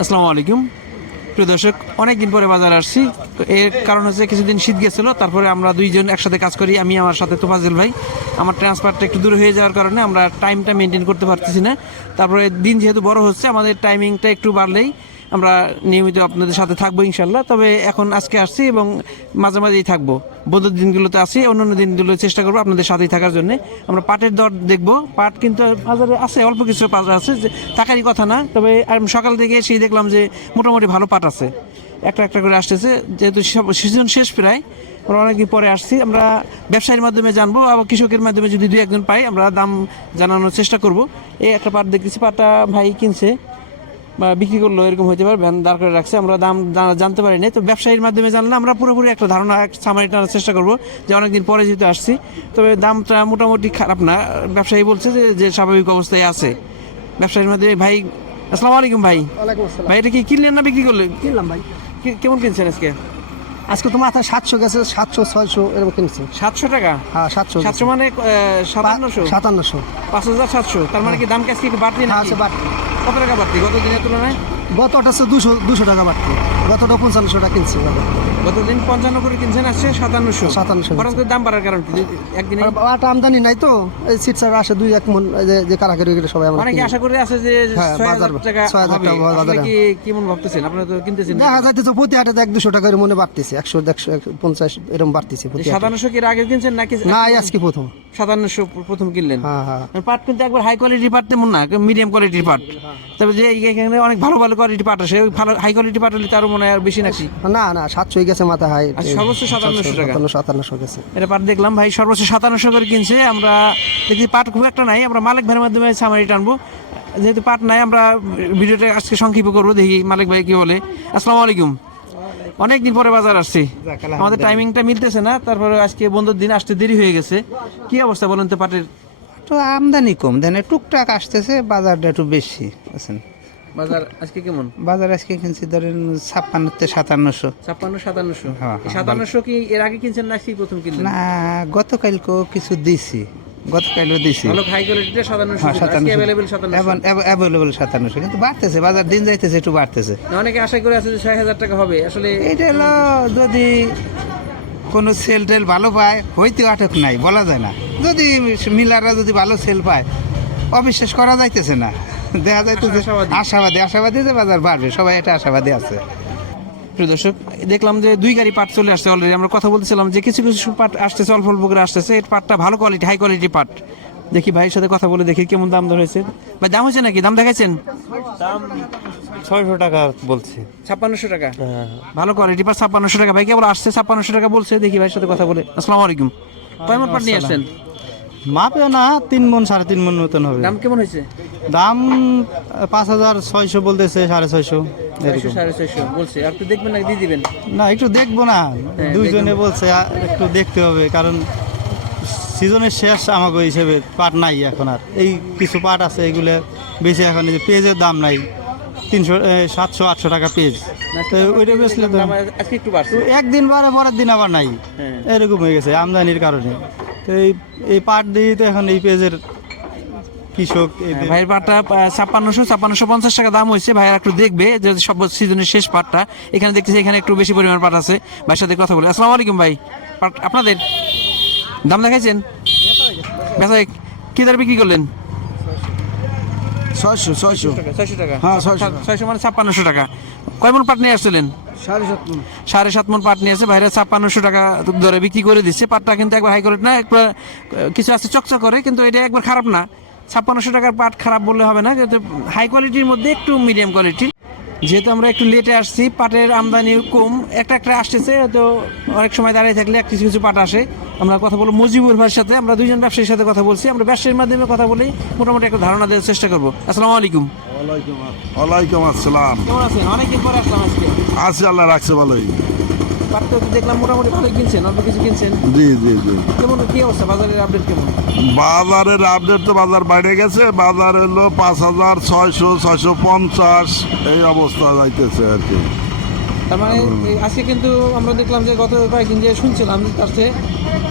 আসসালামু আলাইকুম প্রিয় দর্শক, অনেকদিন পরে বাজারে আসছি। তো এর কারণ হচ্ছে কিছুদিন শীত গেছিলো, তারপরে আমরা দুইজন একসাথে কাজ করি, আমি আমার সাথে তোফাজ্জল ভাই। আমার ট্রান্সফারটা একটু দূরে হয়ে যাওয়ার কারণে আমরা টাইমটা মেনটেন করতে পারতেছি না। তারপরে দিন যেহেতু বড় হচ্ছে, আমাদের টাইমিংটা একটু বাড়লেই আমরা নিয়মিত আপনাদের সাথে থাকবো ইনশাল্লাহ। তবে এখন আজকে আসছি এবং মাঝে মাঝেই থাকবো, বন্ধুর দিনগুলোতে আসি, অন্যান্য দিনগুলো চেষ্টা করবো আপনাদের সাথেই থাকার জন্য। আমরা পাটের দর দেখবো। পাট কিন্তু বাজারে আছে, অল্প কিছু পাট আছে, যে টাকারই কথা না। তবে আমি সকাল থেকে এসেই দেখলাম যে মোটামুটি ভালো পাট আছে, একটা একটা করে আসতেছে। যেহেতু সিজন শেষ প্রায়, আমরা অনেকদিন পরে আসছি। আমরা ব্যবসায়ীর মাধ্যমে জানবো, আবার কৃষকের মাধ্যমে যদি দুই একজন পাই আমরা দাম জানানোর চেষ্টা করব। এই একটা পাট দেখতেছি, পাটটা ভাই কিনছে বা বিক্রি করলো, এরকম হতে পারে, ভ্যান দাঁড় করে রাখছে, আমরা দাম জানতে পারি না। তো ব্যবসায়ীর মাধ্যমে জানলে আমরা পুরোপুরি একটা ধারণা, সামারি টানার চেষ্টা করবো, যে অনেকদিন পরে যেহেতু আসছি। তবে দামটা মোটামুটি খারাপ না, ব্যবসায়ী বলছে যে স্বাভাবিক অবস্থায় আছে। ব্যবসায়ীর মাধ্যমে ভাই, আসসালামু আলাইকুম ভাই। ওয়ালাইকুম আসসালাম। ভাই এটা কি কিনলেন না বিক্রি করলেন? কিনলাম ভাই। কেমন কিনছেন আজকে? আজকে তো মাথায় 700 গেছে, 700 600 এরকম কিনছে। 700 টাকা? হ্যাঁ 700 700 মানে 5700? 5700। 5700। তার মানে কি দাম আজকে একটু বাড়তি হ্যাঁ নাকি? আছে বাড়তি। কত টাকা বাড়তি গত দিনের তুলনায়? গতটা হচ্ছে 200 টাকা বাড়তি। গতটা 5500 টাকা কিনছি। গতদিন 55 করে কিনছেন, আসছে 5700। 5700 হঠাৎ করে দাম বাড়ার কারণ কি একদিনে? আর আমদানি নাই তো, এই সিটসার আসে 2-1 মন, যে কারাকারি সবাই আমরা অনেকে কিনি। আশা করে আছে যে হ্যাঁ, 6000 টাকা 6000 হবে। টাকা আসলে বাজারে। কি কেমন ভাবতেছেন আপনারা, তো কিনতেছেন? দেখা যাইতেছে প্রতি হাটে 100-200 টাকার মনে বাড়তেছে, 100-150 এরকম বাড়তেছে প্রতি হাটে। 5700 কি এর আগে কিনছেন নাকি? না, আজকে প্রথম। 5700 প্রথম কিনলেন? হ্যাঁ হ্যাঁ। পাট কিন্তু একবার হাই কোয়ালিটির পাট তেমন না, মিডিয়াম কোয়ালিটির পাট। তবে যে এখানে অনেক ভালো ভালো কোয়ালিটির পাট আসে, ভালো হাই কোয়ালিটির পাট হলে তারও মনে হয় আর বেশি নাকি? না না, 700 গেছে মাথা হাই। আচ্ছা, সর্বোচ্চ 5700 টাকা। 5700 গেছে। এটা পাট দেখলাম ভাই সর্বোচ্চ 5700 করে কিনছে। আমরা দেখি পাট খুব একটা নাই, আমরা মালিক ভাইয়ের মাধ্যমে সামারি টানবো। যেহেতু পাট নাই, আমরা ভিডিওটা আজকে সংক্ষিপ্ত করবো, দেখি মালিক ভাই কি বলে। আসসালামু আলাইকুম। অনেকদিন পরে বাজার আসছি, আমাদের টাইমিংটা মিলতেছে না, তারপরে আজকে বন্ধুর দিন আসতে দেরি হয়ে গেছে। কি অবস্থা বলেন তো পাটের? তো আমদানি কম, দেন টুকটাক আসতেছে, বাজারটা একটু বেশি বুঝছেন। বাজার আজকে কেমন? বাজার আজকে কিনছি ধরেন 56-5700। 56-5700? হ্যাঁ, 5700 কি এর আগে কিনছেন না আজকে প্রথম কিনলেন? না, গতকালকেও কিছু দিছি, গতকালও দিছি। ভালো হাই কোয়ালিটিটা 5700, হ্যাঁ, আজকে 5700 अवेलेबल 5700। অ্যাভেলেবল 5700, কিন্তু বাড়তেছে, বাজার দিন যাইতেছে একটু বাড়তেছে। অনেকে আশা করে আছে যে 6000 টাকা হবে, আসলে এইটা হলো যদি কোনো সেল টেল ভালো পায়, হইতে আটক নাই, বলা যায় না। যদি মিলাররা যদি ভালো সেল পায়, অবিশ্বাস করা যাইতেছে না, দেখা যাইতেছে আশাবাদী যে বাজার বাড়বে, সবাই এটা আশাবাদী আছে। প্রিয় দর্শক, দেখলাম যে 2 গাড়ি পাট চলে আসছে অলরেডি। আমরা কথা বলতেছিলাম যে কিছু কিছু পাট আসতেছে, অল্প অল্প করে আসতেছে। এই পাটটা ভালো কোয়ালিটি, হাই কোয়ালিটি পাট। দেখি ভাইয়ের সাথে কথা বলে দেখি কেমন দাম দর হয়েছে। ভাই দাম হয়েছে নাকি? দাম দেখাইছেন? দাম 600 টাকা বলছে। 5600 টাকা? ভালো কোয়ালিটি পাট 5600 টাকা। ভাই কেবল আসছে 5600 টাকা বলছে। দেখি ভাইয়ের সাথে কথা বলে। আসসালামু আলাইকুম। কয় মন পাট নিয়ে আসছেন? মাপেও না, 3 মন 3.5 মন মতন হবে। দাম কেমন হয়েছে? দাম 5600 বলতেছে, 650 এরকম। 650 বলছে। আপনি দেখবেন না দিয়ে দিবেন? না, একটু দেখবো না, দুইজনে বলছে একটু দেখতে হবে, কারণ সিজনের শেষ আমাকে হিসেবে পাট নাই এখন। আর এই কিছু পাট আছে, এগুলো বেশি এখন এই যে পেঁয়াজের দাম নাই, 700-800 টাকা পেঁয়াজ। তো ওইটা বেচলে তো দাম আজকে একটু বাড়ছে। একদিন পরে পরের দিন আবার নাই, হ্যাঁ। এরকম হয়ে গেছে আমদানির কারণে। তো এই পাট দিয়ে তো এখন এই পেঁয়াজের কৃষক এদের ভাইয়ের পাটটা 5650 টাকা দাম হয়েছে। ভাইয়া একটু দেখবে যে সব সিজনের শেষ পাটটা। এখানে দেখতেছি এখানে একটু বেশি পরিমাণ পাট আছে। ভাইয়ের সাথে কথা বলে। আসসালামু আলাইকুম ভাই। পাট আপনাদের দাম দেখাইছেন? বেচা কি দরে বিক্রি করলেন? 600 600 টাকা? হ্যাঁ, 600 600 মানে 5600 টাকা। কয় মন পাট নিয়ে আসছিলেন? 7.5 মন পাট নিয়েছে ভাইরা। 5600 টাকা দরে বিক্রি করে দিচ্ছে। পাটটা কিন্তু একবার হাই কোয়ালিটি না, একবার কিছু আছে চকচক করে, কিন্তু এটা একবার খারাপ না। 5600 টাকার পাট খারাপ বললে হবে না, কিন্তু হাই কোয়ালিটির মধ্যে একটু মিডিয়াম কোয়ালিটি। যেহেতু আমরা একটু লেটে আসছি, পাটের আমদানি কম, একটা একটা আসতেছে, তো অনেক সময় দাঁড়িয়ে থাকলে কিছু কিছু পাট আসে। আমরা কথা বলবো মুজিবুর ভাইয়ের সাথে। আমরা দুইজন ব্যবসায়ীর সাথে কথা বলছি। আমরা ব্যবসায়ীর মাধ্যমে কথা বলেই মোটামুটি একটা ধারণা দেওয়ার চেষ্টা করবো। আসসালামু আলাইকুম। ওয়ালাইকুম আসসালাম। কেমন আছেন? অনেকদিন পরে আসলাম আজকে। আছি, আল্লাহ রাখছে ভালোই। পাট তো দেখলাম মোটামুটি ভালোই কিনছেন, অল্প কিছু কিনছেন। জি জি জি। কেমন কি অবস্থা, বাজারের আপডেট কেমন? বাজারের আপডেট তো বাজার বাইরে গেছে। বাজার হলো 5600-650 এই অবস্থা যাইতেছে আর কি। তার মানে এই আজকে কিন্তু আমরা দেখলাম যে গত কয়েকদিন যে শুনছিলাম তার চেয়ে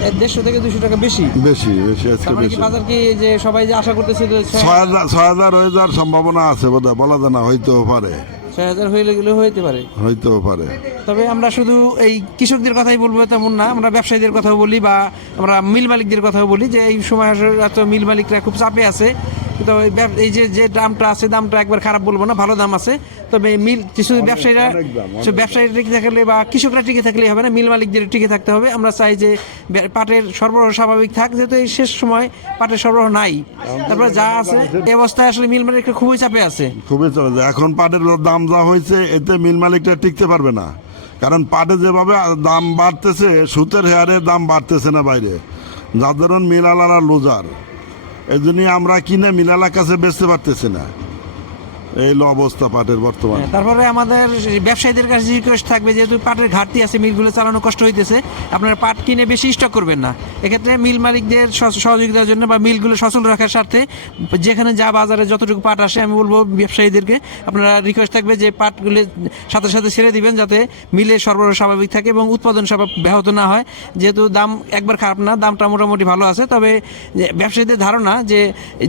150 থেকে 200 টাকা বেশি। বেশি বেশি আজকে তার মানে কি বেশি। বাজার কি যে সবাই যে আশা করতেছিল 6000 হয়ে যাওয়ার সম্ভাবনা আছে বোধহয়, বলা যায় না, হইতেও পারে। 6,000 হইলে গেলে হইতে পারে। হইতেও পারে। তবে আমরা শুধু এই কৃষকদের কথাই বলবো তেমন না, আমরা ব্যবসায়ীদের কথাও বলি বা আমরা মিল মালিকদের কথাও বলি যে এই সময় আসলে মিল মালিকরা খুব চাপে আছে। তো এই যে দামটা আছে, দামটা একবার খারাপ বলবো না, ভালো দাম আছে। তবে মিল কিছু ব্যবসায়ীরা টিকে থাকলে বা কৃষকরা টিকে থাকলেই হবে না, মিল মালিকদের টিকে থাকতে হবে। আমরা চাই যে পাটের সরবরাহ স্বাভাবিক থাক, যেহেতু এই শেষ সময় পাটের সরবরাহ নাই। তারপরে যা আছে এই অবস্থায় আসলে মিল মালিকরা খুবই চাপে আছে। খুবই চলে যায়। এখন পাটের দাম যা হয়েছে এতে মিল মালিকটা টিকতে পারবে না, কারণ পাটে যেভাবে দাম বাড়তেছে, সুতের হেয়ারে দাম বাড়তেছে না বাইরে, যাদের মিল আলারা লুজার। এই জন্যই আমরা কিনে মিলালার কাছে বেচতে পারতেছি না, এই অবস্থা পাটের বর্তমানে। তারপরে আমাদের ব্যবসায়ীদের কাছে রিকোয়েস্ট থাকবে, যেহেতু পাটের ঘাটতি আছে, মিলগুলো চালানো কষ্ট হইতেছে, আপনারা পাট কিনে বেশি স্টক করবেন না। এক্ষেত্রে মিল মালিকদের সহযোগিতার জন্য বা মিলগুলো সচল রাখার স্বার্থে যেখানে যা বাজারে যতটুকু পাট আসে, আমি বলবো ব্যবসায়ীদেরকে আপনারা রিকোয়েস্ট থাকবে যে পাটগুলো সাথে সাথে ছেড়ে দিবেন, যাতে মিলে সরবরাহ স্বাভাবিক থাকে এবং উৎপাদন ব্যাহত না হয়। যেহেতু দাম একবার খারাপ না, দামটা মোটামুটি ভালো আছে। তবে ব্যবসায়ীদের ধারণা যে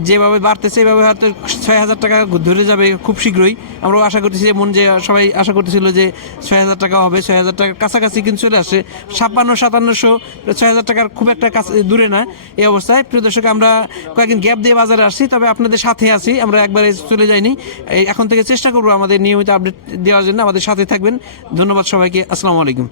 যেভাবে বাড়তেছে এভাবে হয়তো 6,000 টাকা ধরে যাবে খুব শীঘ্রই। আমরাও আশা করতেছি, যে সবাই আশা করতেছিল যে 6,000 টাকা হবে, 6,000 টাকার কাছাকাছি কিন্তু চলে আসে। 5600-5700, 6,000 টাকার খুব একটা দূরে না। এই অবস্থায় প্রিয় দর্শক, আমরা কয়েকদিন গ্যাপ দিয়ে বাজারে আসছি, তবে আপনাদের সাথে আছি, আমরা একবারে চলে যাইনি। এখন থেকে চেষ্টা করবো আমাদের নিয়মিত আপডেট দেওয়ার জন্য। আমাদের সাথে থাকবেন। ধন্যবাদ সবাইকে। আসসালামু আলাইকুম।